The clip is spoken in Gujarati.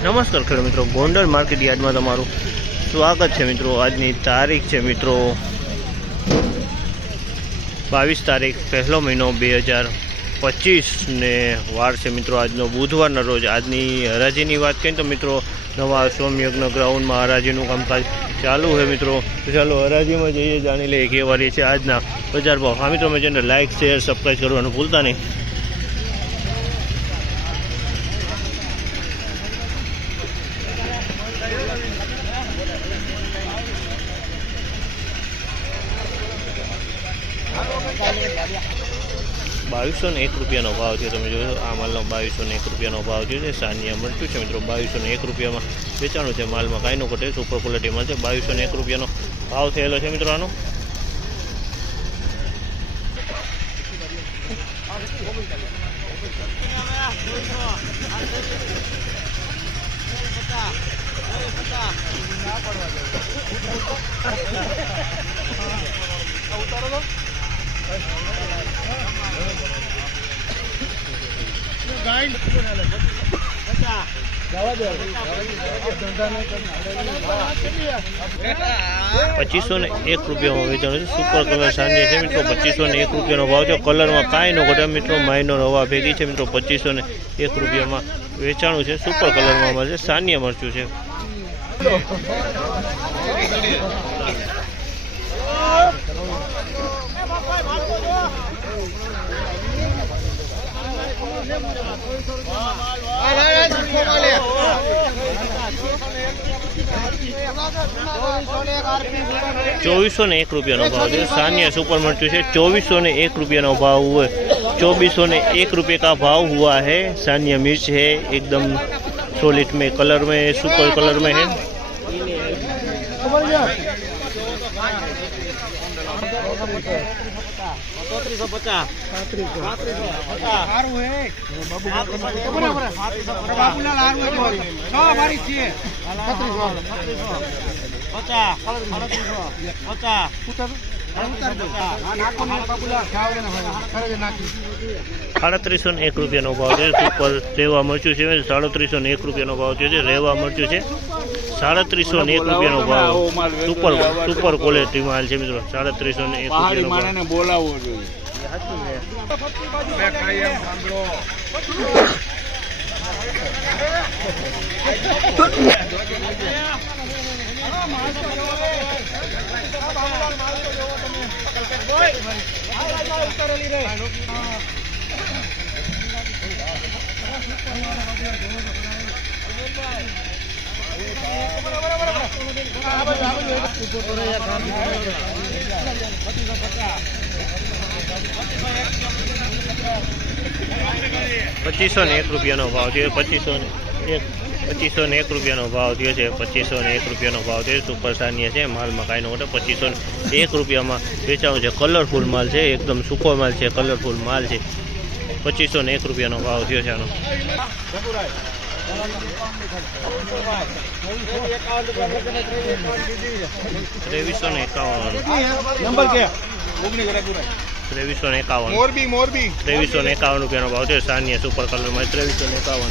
નમસ્કાર ખેડૂત મિત્રો, ગોંડલ માર્કેટ યાર્ડમાં તમારું સ્વાગત છે મિત્રો. આજની તારીખ છે મિત્રો બાવીસ તારીખ, પહેલો મહિનો બે હજાર પચીસ ને વાર છે મિત્રો આજનો. બુધવારના રોજ આજની હરાજીની વાત કરીએ તો મિત્રો નવા સોમયજ્ઞ ગ્રાઉન્ડમાં હરાજીનું કામકાજ ચાલુ છે મિત્રો. ચાલો હરાજીમાં જઈએ, જાણી લઈએ કેવા છે આજના બજાર ભાવ. હા મિત્રો મેં જેને લાઇક શેર સબસ્ક્રાઈબ કરવાનું ભૂલતા નહીં. બાવીસો ને એક રૂપિયાનો ભાવ છે. તમે જોયો આ માલનો બાવીસો ને એક રૂપિયાનો ભાવ છે. સાનિયા મળતું છે મિત્રો, બાવીસો ને એક રૂપિયામાં વેચાણું છે માલમાં. કાંઈ નો ઘટે સુપર ક્વોલિટીમાં છે. બાવીસો ને એક રૂપિયાનો ભાવ થયેલો છે મિત્રો આનો. પચીસો ને એક રૂપિયામાં વેચાણ છે. સુપર કલર સાંજે છે મિત્રો. પચીસો ને એક રૂપિયાનો ભાવ છે. કલરમાં કાંઈ નો ઘટે. મિત્રો માઇનો હવા ભેગી છે. મિત્રો, પચીસો ને એક રૂપિયામાં વેચાણું છે. સુપર કલરમાં મળશે સાનિયા મરચું છે. ચોવીસો ને એક રૂપિયાનો ભાવ છે સાનિયા સુપર મરચું છે ચોવીસો ને एक रुपये નો ભાવ हुआ चौबीसों ने एक रुपये का भाव हुआ है सानिया मिर्च है एकदम सोलिड में कलर में सुपर कलर में है સાડત્રીસો ને એક રૂપિયાનો ભાવ છે. સુપર રેવા મરચું છે. સાડત્રીસો ને એક રૂપિયાનો ભાવ છે. રેવા મરચું છે. સાડત્રીસો ને એક રૂપિયાનો ભાવ. સુપર સુપર ક્વોલિટી માલ છે મિત્રો. સાડત્રીસો ને એક રૂપિયાનો બોલાવવો જોઈએ. પચીસો ને એક રૂપિયાનો ભાવ છે પચીસો ને એક, પચીસો ને એક રૂપિયાનો ભાવ થયો છે, પચીસો ને એક રૂપિયાનો ભાવ થયો સુપર સાનિયા છે, માલ મકાઈનો ઘટે પચીસો ને એક રૂપિયામાં વેચાણું છે કલરફુલ માલ છે, એકદમ સૂકો માલ છે કલરફુલ માલ છે, પચીસો ને એક રૂપિયાનો ભાવ થયો છે આનો. ત્રેવીસો ને એકાવન. નંબર કે? ત્રેવીસો ને એકાવન. મોરબી મોરબી. ત્રેવીસો ને એકાવન રૂપિયાનો ભાવ છે. સાનિયા સુપર કલરમાં ત્રેવીસો ને એકાવન.